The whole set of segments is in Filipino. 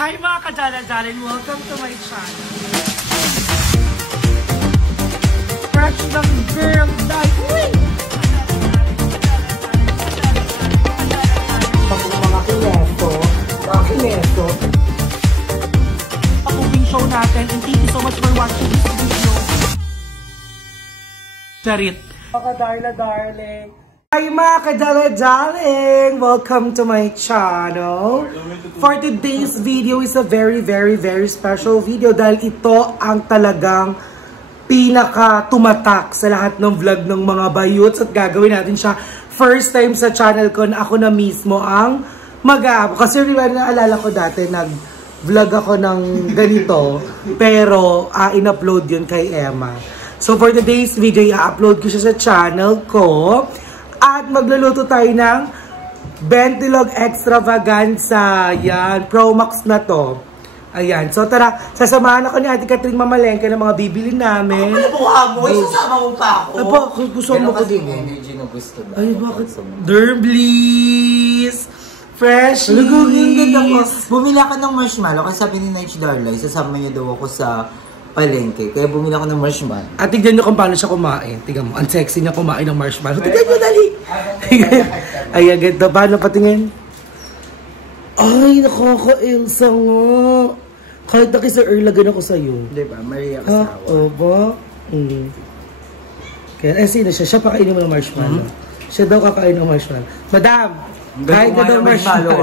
Hi mga kadala-dalan! Welcome to my channel. Fresh ng girl night! Mga kineto. Pag-ubing show natin, and thank you so much for watching this video. Charit. Mga kadala-darling! Hi mga kadala-darling! Welcome to my channel. For today's video is a very special video dahil ito ang talagang pinaka-tumatak sa lahat ng vlog ng mga bayuts at gagawin natin siya first time sa channel ko na ako na mismo ang mag-aap. Kasi naalala ko dati nag-vlog ako ng ganito pero in-upload yun kay Emma. So for today's video, i-upload ko siya sa channel ko. At magluluto tayo ng Bentilog Extravaganza. Yan, Pro Max na to. Ayan, so tara, sasamahan ako ni Ate Catherine mamalengke ng mga bibili namin. Ano buha mo? Isasama mo pa ako? Aba, gusto mo ko din. Energy na gusto na. Ay, bakit? Derblies! Fresh! Bumila ka ng marshmallow kasi sabi ni Nige Darlay, sasama niya daw ako sa palengke. Kaya bumila ko ng marshmallow. At tignan nyo kung paano siya kumain. Tignan mo, ang sexy niya kumain ng marshmallow. Tignan nyo, dali! Ayan, ganda. Paano patingin? Ay, nakaka-Elsa nga. Kahit na kisa Erlagan ako sa'yo. Diba? Maria Kasawa. Oo ba? Kaya, sino siya? Siya pakainin mo ng marshmallow. Siya daw kakain ng marshmallow. Madam! Kahit ka daw marshmallow.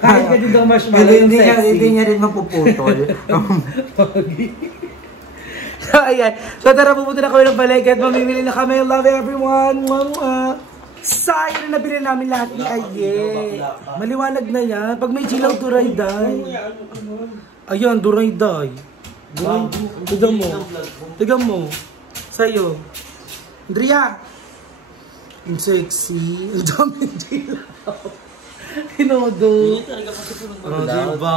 Kahit ka din daw marshmallow yung sexy. Hindi niya rin mapuputol. So, ayan. So, tara, pupunta na kami ng palengke at mamimili na kami. Love everyone! Sayang na nabili namin lahat ni Aye. Maliwanag na yan. Pag may chilaw, duray day. Ayan, duray day. Tignan mo. Tignan mo. Sa'yo. Andrea! Ang sexy. Ang daming chilaw. Hinodo. Diba?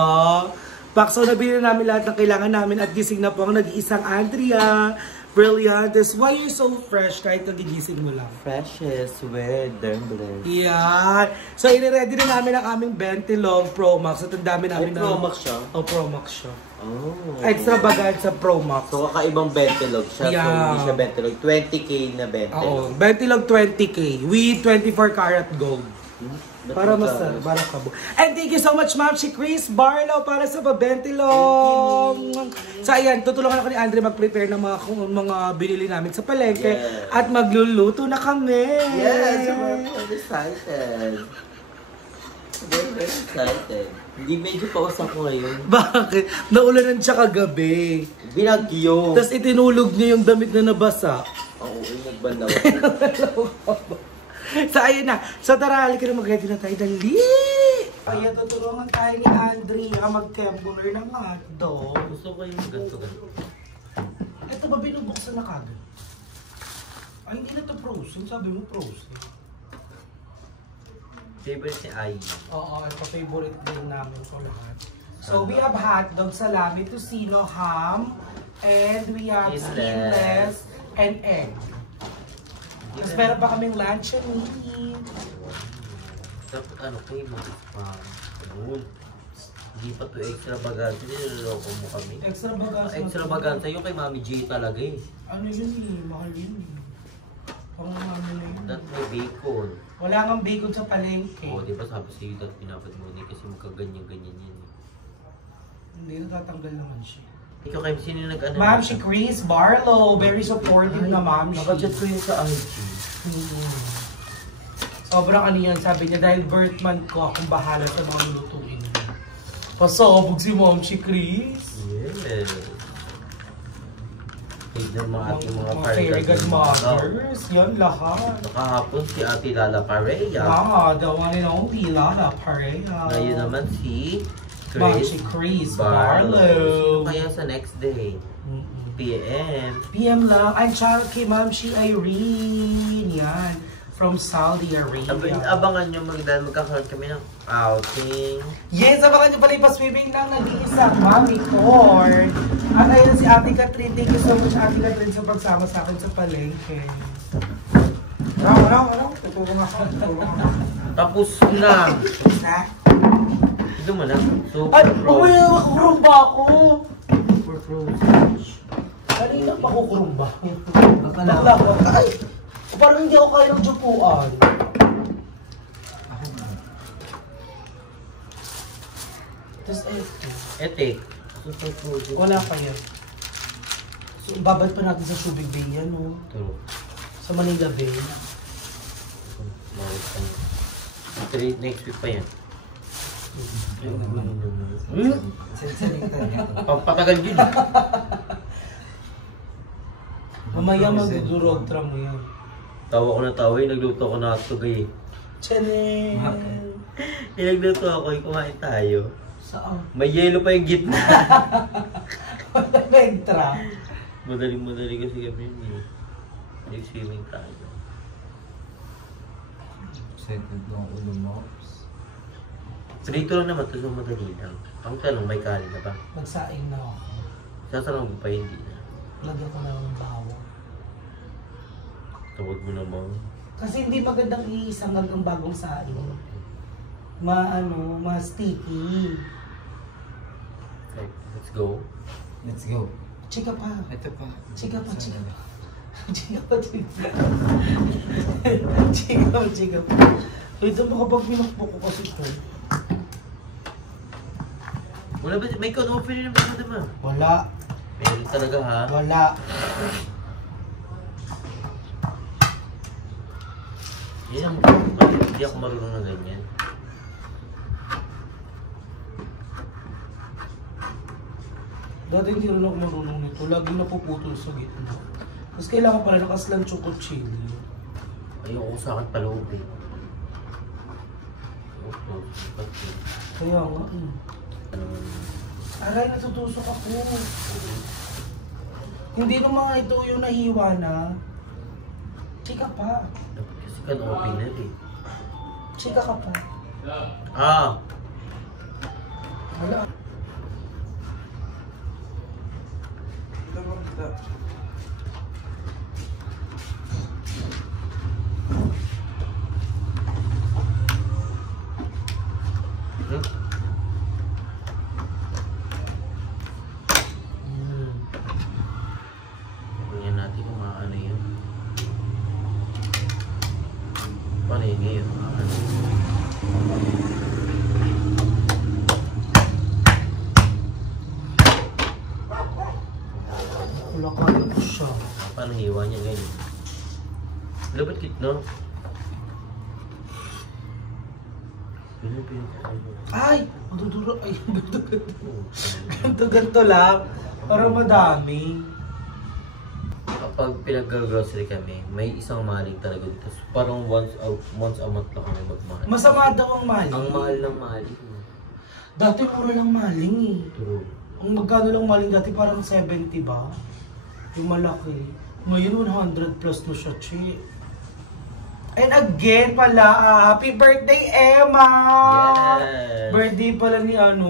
Pakso, nabili namin lahat ng kailangan namin at gising na po ang nag-iisang Andrea. Brilliant. Why you're so fresh kahit nagigising mo lang? Freshest with Dermbless. Yeah. So, i-ready na namin ang aming Bentilog Pro Max. At ang dami namin Pro Max siya? Oh, Pro Max siya. Oh. Extravaganza Pro Max. So, kakaibang Bentilog siya. Yeah. So, hindi siya Bentilog. 20K na Bentilog. Oo. Bentilog 20K with 24 karat gold. Para mas barakabo. And thank you so much, Ma'am si Chris Barlow para sa Bentilog. So ayan, tutulungan ako ni Andre mag-prepare ng mga binili namin sa palengke. Yeah. At magluluto na kami. Yes, I'm excited. Very excited. Hindi medyo pausa ko ngayon. Bakit? Naulanan siya kagabi. Binagyo. Tapos itinulog niya yung damit na nabasa. Oo, nagbandaw. So, ayun na. So, tara, halika na mag-ready na tayo. Dali! Ayan, tutulungan tayo ni Andrea mag-tembuler ng hotdog. Gusto ko yung ganito. Ito ba binubuksan na kagad? Ay, hindi na ito frozen. Sabi mo frozen. Favorite si Ai. Oo, ito favorite din namin ko lahat. So, we have hotdog, salami, tocino, ham, and we have skinless and egg. Tapos meron pa kaming lunch and meat. Dapat ano kayo mag-spam. Hindi pa ito extravaganza. Niloloko mo kami. Extravaganza? Extravaganza yung kay Mami J talaga eh. Ano yun eh? Mahal yun eh. Pang ano na yun. That may bacon. Wala kang bacon sa palengke. Oo, di ba sabi sa'yo that pinapad mo kasi magkaganyan-ganyan yan eh. Hindi, natatanggal naman siya. Ikaw kayo, sino yung nag-ano? Ma'am, si Chris Barlow. Very supportive na ma'am. Nakachat ko yun sa IG. Sobrang ano yan, sabi niya, dahil birth month ko, akong bahala sa mga lutuin niya. Pasabog si Ma'am si Chris. Yes. Tignan mga ating mga fairy godmothers. Yan lahat. Nakahapon si Ate Lala Parea. Yeah, the one and only Lala Parea. Ngayon naman si Chris Barlow. Sino kaya sa next day? PM. PM lang. Ang child kay Ma'am si Irene. Yan. From Saudi Arabia. Abangan nyo magkakaroon kami ng outing. Yes, abangan nyo pala yung pa-swimming ng nag-iisang Mami Court. At ayun si Ate Catherine. Thank you so much, Ate Catherine, sa pagsama sa akin sa palengke. Ano? Tutulong ako. Tapos na. Tignan mo na. Super Ay, frozen. umaya, makukurumba ako. Super frozen. Kanina makukurumba. Bakala Bakla ko. Ay, parang hindi ako kaya ng jupuan. Tapos eto. Ete. Super frozen. Wala pa yan. So, babad pa natin sa Subic Bay yan, no? True. Sa Manila Bay. Mawag ka na. Next week pa yan. Pampatagal yun. Mamaya mag-road tram mo yan. Tawa ko na tawa eh. Nagluto ko na hotdog eh. Chanel! Nagluto ako eh. Kumain tayo. Saan? May yelo pa yung gitna. Wala na yung tram. Madaling kasi kami yun eh. Nag-swimming tayo. Excited ng ulo mo. Prito lang naman, ito so madali lang. Ang tanong, may kanin na ba? Magsaing na ako. Sasarang mo pa, hindi na. Lagyan ko na ng bawang. Tawag mo naman. Kasi hindi magandang iisang hanggang bagong saing. Ma-sticky. Okay, let's go. Let's go. Chika pa. Ito pa. Chika pa, chika pa. Chika pa, chika pa. Chika pa, chika pa. Ito makapag pinakpok ko kasi ito. Wala ba? May con-offer rin naman naman. Wala. Meron talaga ha. Wala. Yan ang hindi ako marunong na ganyan. Dati hindi rin ako marunong nito. Lagi napuputol sa gitna. Tapos kailangan pala nakaslan choco chili. Ayoko sa akin paloob eh. Kaya nga. Aray, natutusok ako. Hindi na mga ito yung nahiwa na. Chika pa. Kasi kan-opener eh. Chika ka pa. Ah! Wala. Ganyan natin kung maano yun. Paano yun ngayon? Maano? Wala kaya ko siya. Paano hiwa niya ganyan? Labat kit, no? Ay! Maduduro. Ay, ganto lang. Parang madami. Kapag pinag-grocery kami, may isang maling talaga dito. Parang once a month lang kami magmahal. Masama daw ang maling. Ang mahal ng maling. Dati mura lang maling eh. True. Ang magkano lang maling dati parang 70 ba? Yung malaki. Ngayon 100 plus na siya, Chi. And again pala, happy birthday, Emma! Yes! Birthday pala ni ano?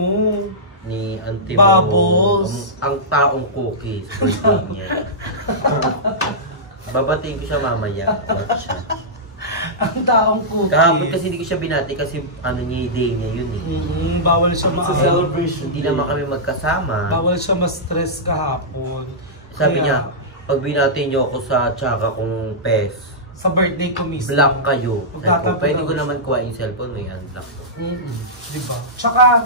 Ni Auntie Bubbles. Ang taong cookies. Birthday niya. Babatiin ko siya mamaya. About siya. Ang taong cookie. Kahapon kasi hindi ko siya binati kasi ano niya, day niya yun eh. Bawal siya celebration. Hindi naman kami magkasama. Bawal siya ma-stress kahapon. Sabi Kaya, niya, pag binati niyo ako sa tsaka kong pes, sa birthday ko mismo. block kayo. Magtatampo Pwede daw ko siya. naman kuha yung cellphone, may unblock ko. Diba? Tsaka,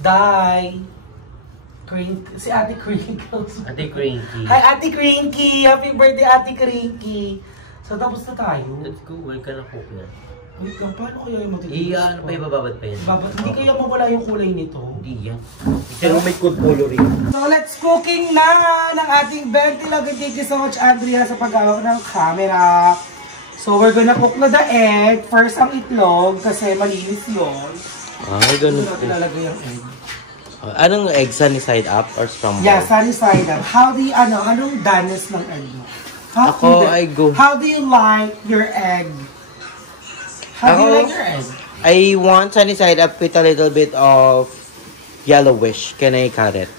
Day, si Ate Crinkles. Ate Cranky. Hi, Ate Crinky! Happy birthday, Ate Crinky! So, tapos na tayo. Let's go, well ka na cook na. Wait lang, paano kaya yung matitigas? Ano pa ibababad pa yan? Hindi kaya mawala yung kulay nito. Hindi yan. Pero may good coloring. So, let's cooking na ng ating Benti Lagay. Thank you so much, Andrea, sa paghawak ng camera. So, we're gonna cook na the egg. First, ang itlog, kasi malinis yun. Ay, Ito natin lalagay ang egg. Anong egg? Sunny side up or scrambled? Yeah, sunny side up. Anong danas ng egg mo? How do you like your egg? How do you like your egg? I want sunny side up with a little bit of yellowish. Can I cut it?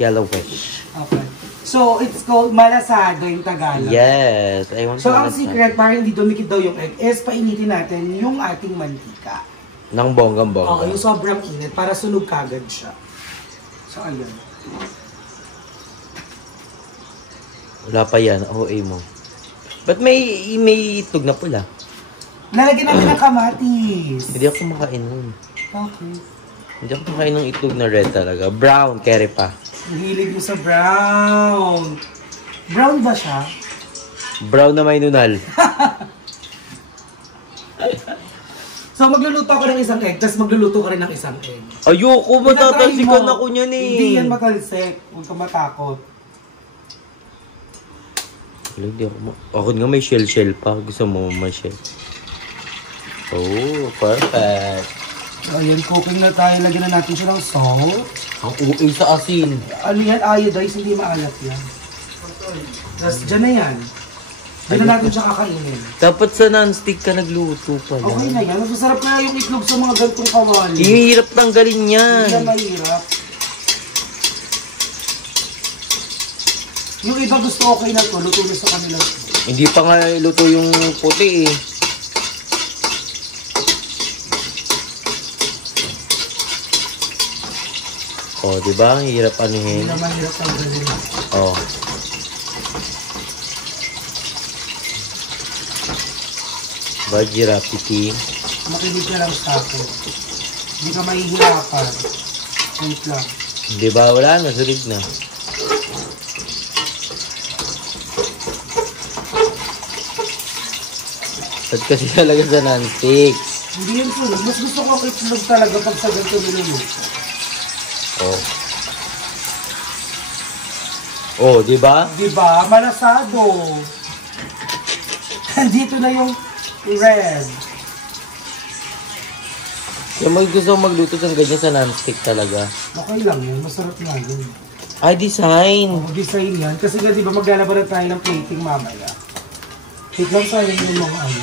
Yellowish. Okay. So, it's called malasado yung Tagalog. Yes, I want So, ang malasado. secret para hindi dumikit daw yung egg is painitin natin yung ating mantika. Nang bonggang-bongga. Oo, yung sobrang init para sunog kagad siya. So, ayun. Wala pa yan, OA mo. Ba't may itlog na pula? Lalagyan natin ng kamatis. Hindi ako kumakain nun. Okay. Hindi ako kumakain ng itlog na red talaga. Brown, kere pa. Ang hilig mo sa brown. Brown ba siya? Brown na may nunal. So, magluluto ako ng isang egg, tapos magluluto ka rin ng isang egg. Ayoko, matatalsikan ako niyan eh. Hindi yan matalsik. Huwag ka matakot. Hindi ako nga may shell pa. Gusto mo may shell. Oh, perfect. So, ayan, cooking na tayo. Lagyan na natin siya ng salt. Ang uwi sa asin. Ano yan? Iodize, hindi maalat yan. Tapos, dyan na yan. Dyan na natin siya kakainin. Dapat sa non-stick ka nagluto pa yan. Okay na yan. Masasarap na yung itlog sa mga gantong kawali. Hirap tanggalin yan. Hindi yan mahirap. Yung iba gusto okay na to, luto na sa kanila. Hindi pa nga luto yung puti eh. Oh, di ba? Ang hirap anuhin. Hindi na mahirap tanggalin. Oh. Bajira, piti. Makinig ka lang sa akin. Hindi ka mahihirapan. Wait lang. Di ba? Wala na, sulig na. Ba't kasi talaga sa non-stick? Hindi yun sunog. Mas gusto ko ang itlog talaga pag sa ganito niluluto. Oh. Oh, di ba? Diba? Malasado. Dito na yung red. Yung gusto magluto ng ganyan sa non-stick talaga. Okay lang yun. Masarap nga yun. Ay, design. Design yan. Kasi nga diba maglalaban na tayo ng plating mamaya. Wait lang sayang yung mga ano.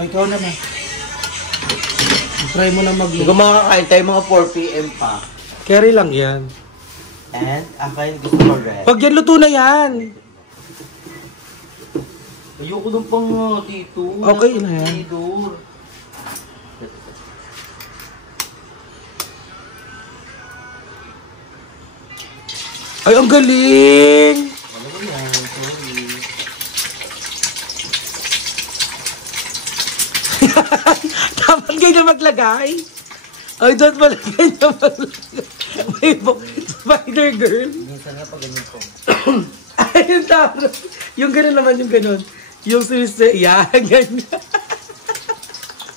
O, ikaw naman. Try mo na Kung makakain tayo mga 4 p.m. pa. Carry lang yan. And, akain gusto ko red. Pag yan, luto na yan. Ayoko nung pang tito. Okay na yan. Ay, ang galing! Ano ba yan? Sorry. Dapat ganyan maglagay. Ay, dapat pala ganyan maglagay. May spider girl. Minsan nga pa ganyan ko. Ay, yung taro. Yung gano'n naman, yung gano'n. Yung sumise, yan, ganyan.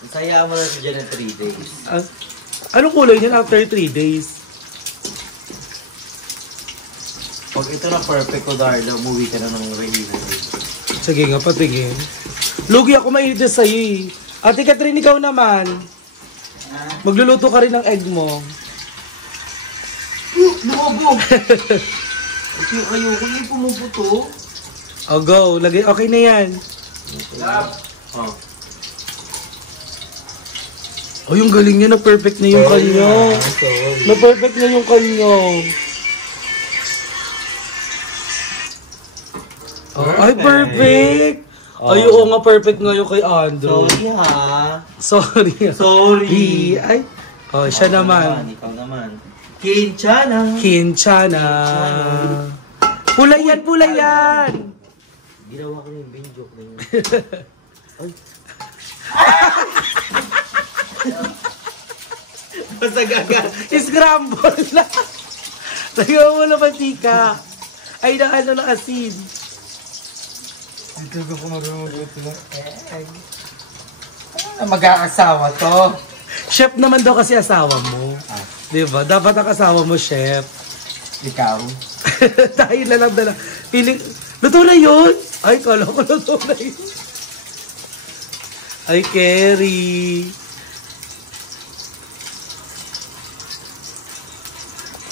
Saya mo na siya dyan ng 3 days. Anong kulay niyan after 3 days? Pag ito na perfect ko, Darla, umuwi ka na ng regular. Sige nga, patingin. Lugi ako mainit na sa'yo eh. Ate Catherine, ikaw naman. Magluluto ka rin ng egg mo. Lumobo! Okay, ayoko yung pumuputo. Oh, go. Lagay. Okay na yan. Oh. Oh, yung galing niya. Na-perfect na yung kanya. Na-perfect na yung kanya. Oh, ay, perfect! Ay, oo nga, perfect nga yung kay Andrew. Sorry ha. Sorry. Sorry. Ay, oh, siya naman. Ikaw naman. Kinchana. Kinchana. Pulay yan, pulay yan! Ginawa ko na yung bin joke na yun. Ay. Basta gaga. Scramble na. Tagaw mo na mantika. Ay, na ano na asin. Ito ko marunong ng egg. Mag-aasawa to. Chef naman daw kasi asawa mo. Diba? Dapat ang asawa mo, chef. Ikaw? Tayo na lang dala. Piling, luto na yun! Ay, kala ko luto na yun. Ay, Kerry.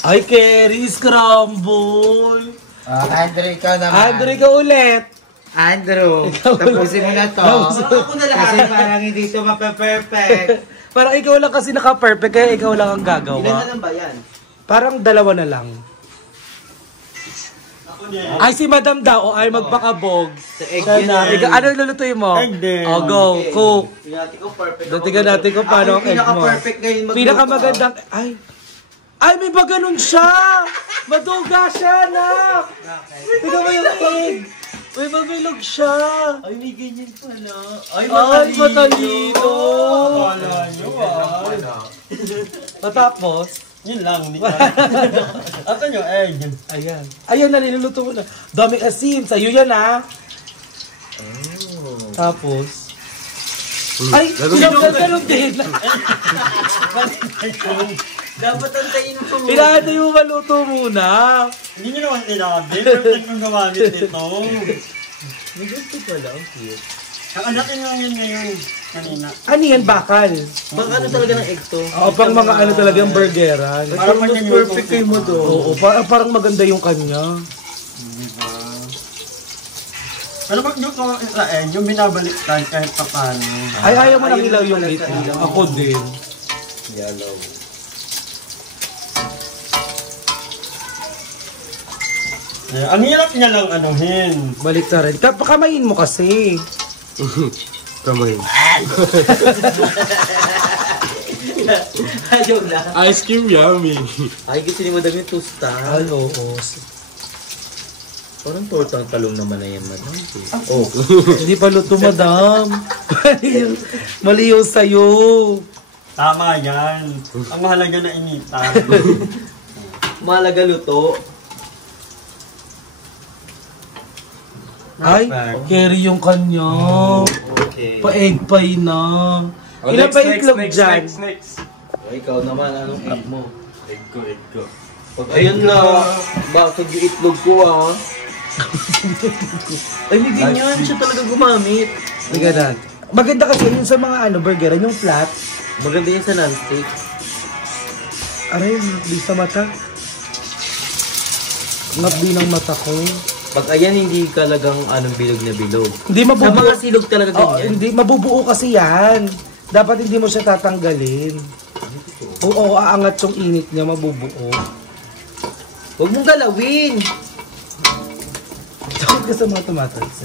Ay, Kerry, scramble. Andrew, ikaw naman. Andrew, ikaw ulit. Andrew, tapusin mo na to. Ako na lahat. Kasi parang hindi ito mape-perfect. Parang ikaw lang kasi naka-perfect, kaya ikaw lang ang Ilan na gagawa. lang ba yan? Parang dalawa na lang. Ay, si Madam daw ay magpakabog. egg Siya yun na. eh. Ano lulutuin mo? Egg din. O, go. Cook. Tingnan ko perfect. Tingnan natin kung paano ang egg mo. Pinaka-perfect ngayon magluto. Pinakamagandang... Ay, may ba ganun siya? Maduga siya, anak. Tingnan mo yung egg. May mabilog siya. Ay, may ganyan pala. Ay, matalino. Wala nyo Tapos, Yun lang. Ato nyo, egg. ayan. Ayan na, niluluto mo na. Daming asin. Sa'yo yan, ha? Tapos, ay, ganun din. Dapat antayin ko. Pinaantay mo maluto muna. Hindi nyo naman sinabi. Perfect kong gawamit nito. May gusto pala, ang cute. Kakalakin lang yun ngayon. Kanina. Ano yan, bakal? Baka ano talaga ng egg to? Oo, pang mga ano talagang burgeran. Parang Mas perfect kayo mo doon. Oo, parang maganda yung kanya. Ano ba yung sa egg? Yung binabalik tayo kahit pa paano. Ay, ayaw mo nang ilaw yung itlog. Ako din. Yellow. Ang hirap niya lang anuhin. Balik na rin. Kamayin mo kasi. Kamay. Joke lang. Ice cream yummy. Ay, gusto ni Madam yung tosta. Ay, oo. Parang tortang talong naman na yan, Madam. Oh. Hindi pa luto, madam. Mali yung sayo. Tama yan. Ang mahalaga na initan. Malaga luto. Ay, carry yung kanya. Okay. Pa-egg pie na. Ilan pa itlog dyan? Ay, ikaw naman, anong egg mo? Egg ko. Pag ayun na, bakit yung itlog ko Ay, may ganyan siya talaga gumamit. Ganun. Maganda kasi yun sa mga burgeran, yung flat. Maganda yun sa non-stick. Aray, nakbi sa mata. Nakbi ng mata ko. Pag ayan, hindi talagang bilog na bilog. Hindi Sa mabubuo. mga silog talaga Oh, ganyan. hindi, mabubuo kasi yan. Dapat hindi mo siya tatanggalin. Oo, aangat yung init niya, mabubuo. Huwag mong galawin. Takot ka sa mga tomatoes.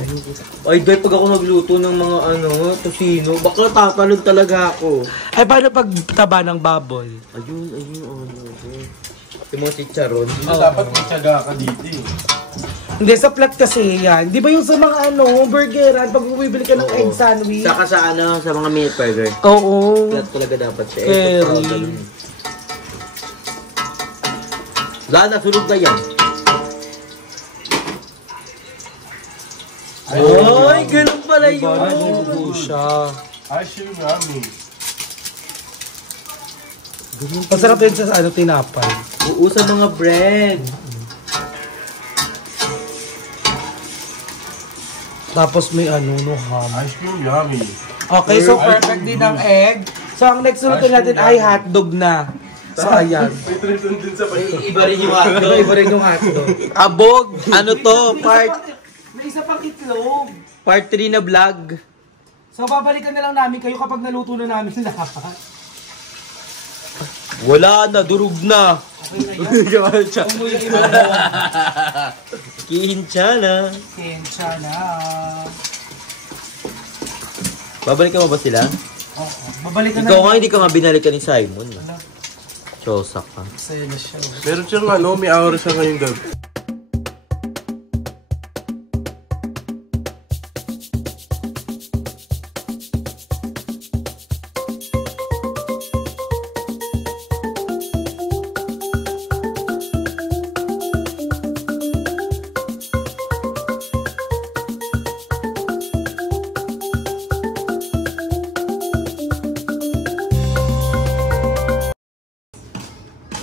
Ay, dahil pag ako nagluto ng mga tosino, bakla tatalon talaga ako. Ay, paano pag taba ng baboy? Ayun. Yung mga chicharon. Dapat may tiyaga ka dito eh. Hindi, sa flat kasi yan. Di ba yung sa mga burgeran, pag bumibili ka ng egg sandwich? Saka sa mga meat burger. Oo. Flat talaga dapat siya. Very. Lana, sunog na yan. Ay, ganun pala Diba, yun. nabubuo siya. Ice cream yummy. Masarap yun sa tinapay. Buo sa mga bread. Tapos may ham. Ice cream yummy. Okay, so perfect din ang egg. So, ang next luto natin ay hotdog na. So, ayan. May trendon din sa Iba rin yung hotdog. Iba rin yung hotdog. Abog, May isa pang itlog. part 3 na vlog. So, babalikan na lang namin kayo kapag naluto na namin lahat. Wala na, durog na. Okay na yan. Umuwi yung iba na. Kihincha na. Kensya na. Babalikan mo ba sila? Oo. Babalikan na Ikaw nga, hindi ka nga binalikan ni Simon. Chosa ka. Saya na siya. Pero siyang may aura siya ngayong gabi.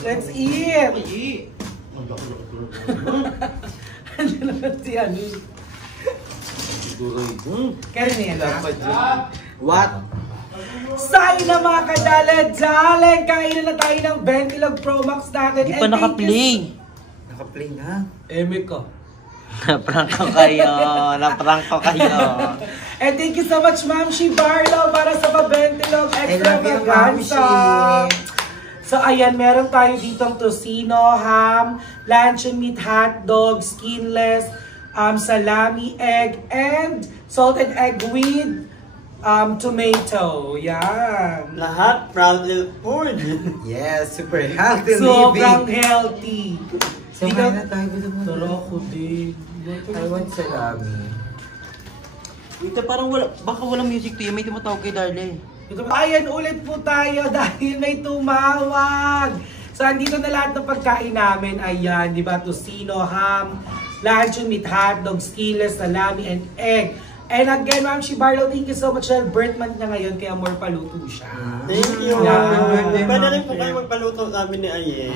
Let's eat! Ano naman si ano? Karin na. What? Sayo na mga kadala-dala! Kain na tayo ng Ventilog Pro Max natin. Hindi pa naka-play. Naka-play na. Eme ka. Naprank ko kayo. And thank you so much, Ma'am Shi Barlow, para sa pa-Ventilog I Extra love you, Ma'am Vaganza. Shi. So So ayan, meron tayo ditong tocino, ham, luncheon meat, hotdog, skinless, salami, egg, and salted egg with tomato. Yan. Lahat proudly food. Yes, super healthy Sobrang living. healthy. So, Di ka- na tayo. Tara ako din. I want salami. Ito parang wala, baka walang music to yun. May tumatawag kay Darlene. Ayan ulit po tayo dahil may tumawag. So, andito na lahat ng pagkain namin. Ayan, di ba? Tocino, ham, luncheon meat, hotdog, skinless, salami, and egg. And again, Ma'am Shibarlo, thank you so much. Dahil birth month niya ngayon, kaya more paluto siya. Thank you. Yeah. Pwede rin po kayo magpaluto sa amin ni Aye.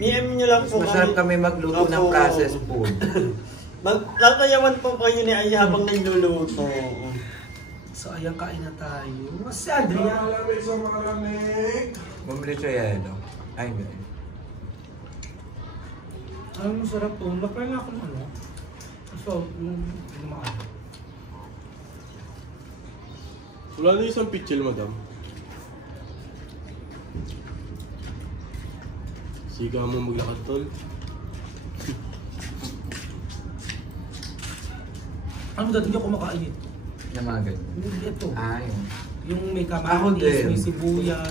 DM nyo lang po Masarap kami magluto ng Opo. processed food. Latayawan po kayo ni Aye habang nagluluto. So, ayan, kain na tayo. Si Adria. Malamig. Bumili siya yan, no? Ay, no. Ay, masarap po. Bakit na ako ng ano? So, lumaan. Wala na isang pitchel, madam. Siga mo maglakad, tol. Ano dati hindi ako kumakain ito? Na mga ganun. Hindi ito. Ay. Yung may Ako kamatis, din. may sibuyas.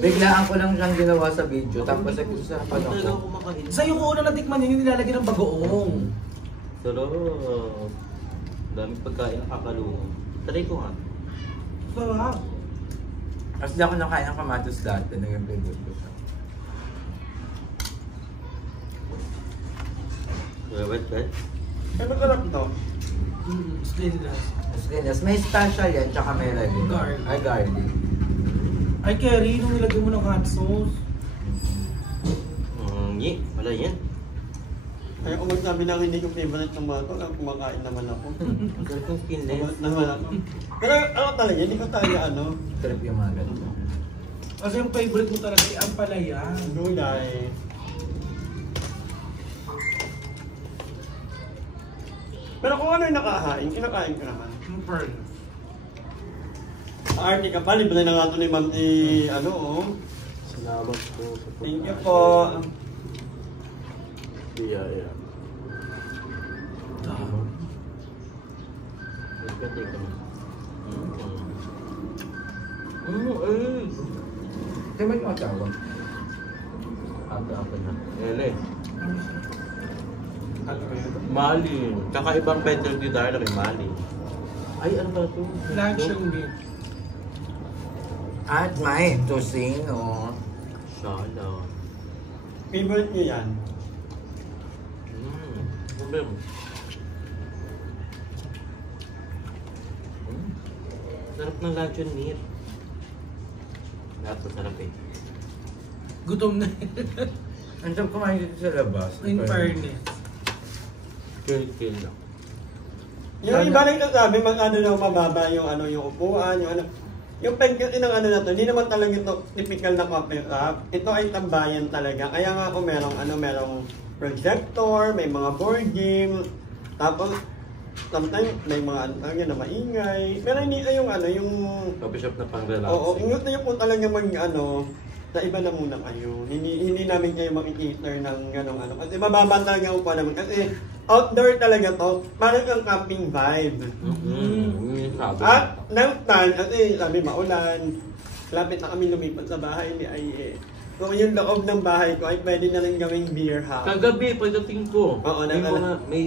Biglaan ko lang siyang ginawa sa video. Tapos nag-usapan Talaga ako. ako kumakain. Sa yung una natikman yun, yung nilalagay ng bagoong. Sarap. Daming pagkain nakakaluno. Try ko nga. Sarap. Kasi di ako nakain ng kamatis dati. Naging favorite ko siya. Wait. Kaya masarap to. Stainless. Yes, may special yan, tsaka may regular. Garlic. Ay, garlic. Ay, Kerry, nung nilagay mo ng hot sauce. Wala yan. Kaya kung magsabi lang hindi ko favorite ng mga to, kumakain naman ako. Ang sarap ng skinless. Favorite naman ako. Pero ano talaga, hindi ko talaga ano, Trip yung mga ganito. Kasi yung favorite mo talaga ay ang palaya. gulay. Pero kung ano yung nakakain, kinakain ko naman. Yung pearl. Arte ka pa, libre na nga ito ni Ma'am ano oh. Salamat po sa Thank you po. Yeah. Try ko na. Ito may mga tawag. Apa na. Ele. Ano ba yun? Mali. Tsaka ibang vendor ni Darla may Mali. Ay, ano ba ito? Luncheon meat. At may tocino. Shala. Favorite niyo yan? Problem. Sarap ng luncheon meat. Lahat masarap eh. Gutom na. Ang sarap kumain dito sa labas. In fairness. Kill lang. Yung iba lang nasabi, mag-ano lang mababa yung ano, yung upuan, yung ano. Yung peg kasi ng ano na to, hindi naman talaga ito typical na coffee shop. Ito ay tambayan talaga. Kaya nga ako merong projector, may mga board game, tapos sometimes may mga ano talaga na maingay. Pero hindi yung ano, yung... Coffee shop na pang relax. Oo, ingot na yung po talaga mag ano, sa iba na muna kayo. Hindi namin kayo makikiter ng ganong ano. Kasi mababa talaga upo naman. Kasi outdoor talaga to, parang ang camping vibe. Sabi. At ng time, kasi sabi maulan, lapit na kami lumipat sa bahay ni Aye. So yung loob ng bahay ko ay pwede na rin gawing beer house. Kagabi, pagdating ko. Oo, may mga, may...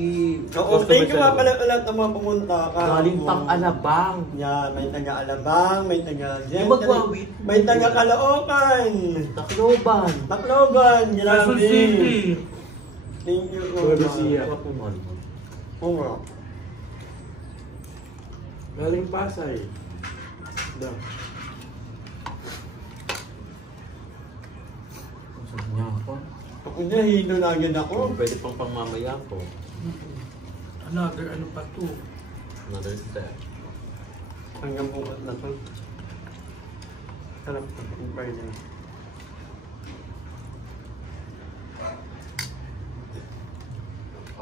Oo, thank you nga pala ulit ang mga pumunta. Galing pang Alabang. Yan, may taga-Alabang, may taga-Gen. Yung magwawit. May taga-Caloocan. Tacloban. Tacloban, Quezon grabe. City. Thank you. Nueva Ecija. Sarap naman. Oo. Galing Pasay. Da. Masarap niya ako. Ako na, hilo na agad ako. Pwede pang pangmamaya ko. Another ano pa to. Another step. Hanggang bukas na to. Sarap na ang Friday.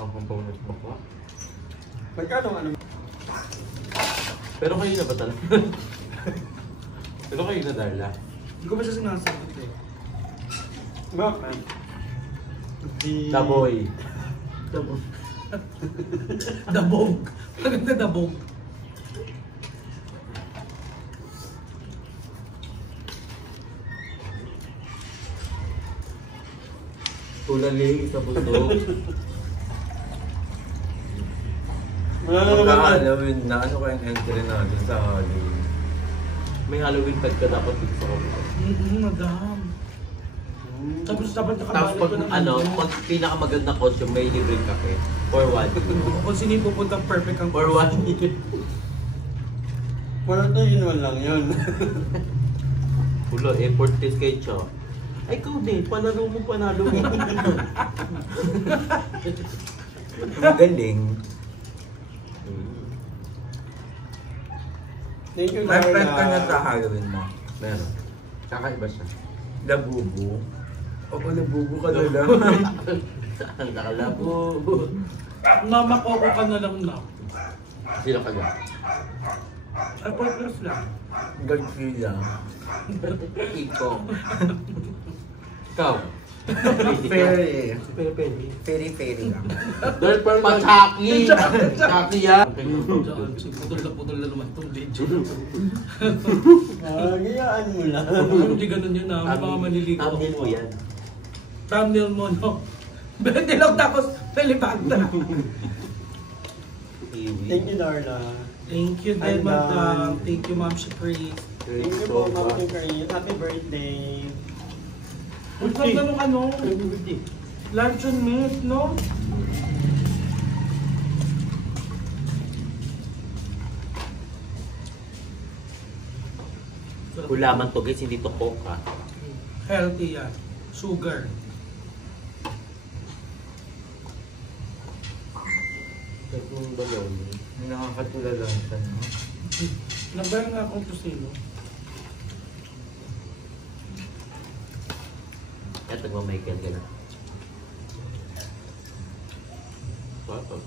Ang component mo ko. Magkano ano? Pero kayo na ba talaga? Pero kayo na, Darla? Hindi ko pa siya sinasagot eh. Bakit? Di... Taboy. Dabog. Dabog. Maganda dabog. Tulaling sa bundok. Wala na naman. Magka-Halloween na. Ano kayang entry natin sa Halloween? May Halloween tag ka dapat dito sa komite. Madam. Tapos dapat Tapos pag pag pinakamagandang costume, may libreng kape. For 1 year. Kung sino yung pupuntang perfect ang For 1 year. Wala to yun lang yun. Pulo, effort test kay Cho. Ay, ikaw din. Panalo mo, panalo mo. Magaling. Thank you, May friend ka na Darla. sa Halloween mo. Meron. Kakaiba siya. Labubu. Ako labubu ka na lang. Saan nakalabo? Namakoko ka na lang na. Sino ka ba? Ay, pointless lang. Godzilla. Iko. Ikaw. Fairy. Pere. Fairy lang. Dahil parang Pachaki! Chaki yan! Putol na naman itong video. Gayaan mo lang. Hindi ganun yun na. May mga maliligaw. Thumbnail mo yan. Thumbnail mo, no? Bente lang tapos pelipanta. Thank you, Darla. Thank you, I'm din, madam. done. Thank you, Ma'am Shakri. Thank you po, Ma'am Chris. Happy birthday. Uy, ganda nung ano? Luncheon meat, no? Ulaman to guys, hindi to coke ha. Healthy yan. Sugar. Itong balon. Nakakatulala siya, no? Nagbayang nga akong tusino. Kaya tagmamichael ka na. Wow.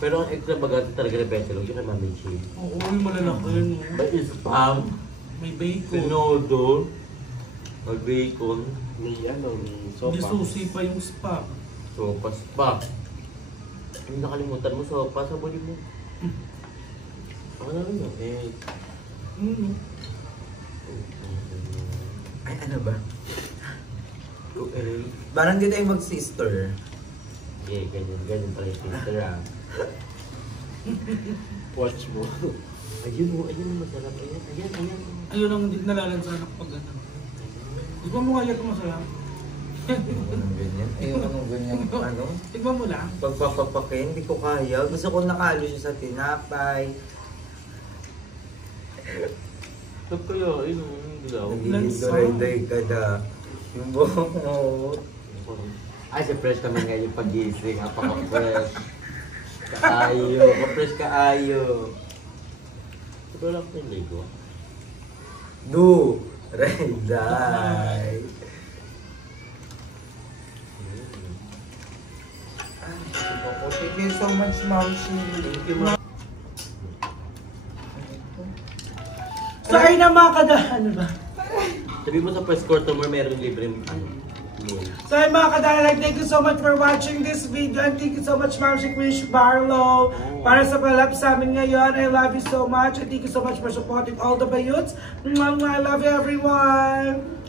Pero ang extravagante talaga na betelog yung kay Mami Chi. Oo, yung malalaki yun. no? May spam, May bacon. sinodo, may bacon, May ano, may May sopa. susi pa yung spam. sopas pa. Hindi nakalimutan mo sopa, sabulin mo. Ako na rin yun. Mm. Ay, ano ba? Eh, Parang di tayo mag-sister. yeah, ganyan pala yung sister ah. Watch mo. Ayun masarap. Ayan. Ayun ang hindi nalalansan ako pag ano. Di ba mo kaya ito masaya? Anong ganyan? Ayoko nung ganyan, ano? Tignan mo lang. Pagpapapakin, hindi ko kaya. Gusto ko nakalo siya sa tinapay. Sab kaya, ayun ang dilaw. Naghihidoray-day ka na. Yung buhok mo. Ay, si fresh naman ngayon pag-gising. Napaka-fresh. Kaayo. Ka-fresh kaayo. Ito lang ko yung ligo. Do! Red light. Thank you so much, Maushi. Thank you, ma. So ayun na mga kada, ano ba? Sabi mo sa press court tomorrow meron libreng meal. So ayun mga kada, thank you so much for watching this video and thank you so much Ma'am Shakrish Barlow para sa palap sa amin ngayon. I love you so much and thank you so much for supporting all the bayuts. I love you everyone!